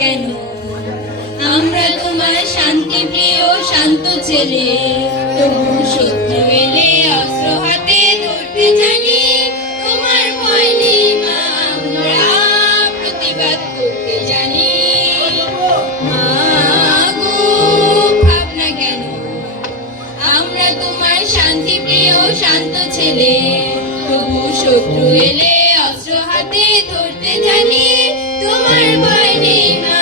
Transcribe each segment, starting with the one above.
কেন? আমরা তোমার শান্তি প্রিয় শান্ত ছেলে। তবু শত্রু এলে অস্ত্র হাতে ধরতে জানি তোমার ভয় নেই মা।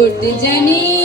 করতে জানি।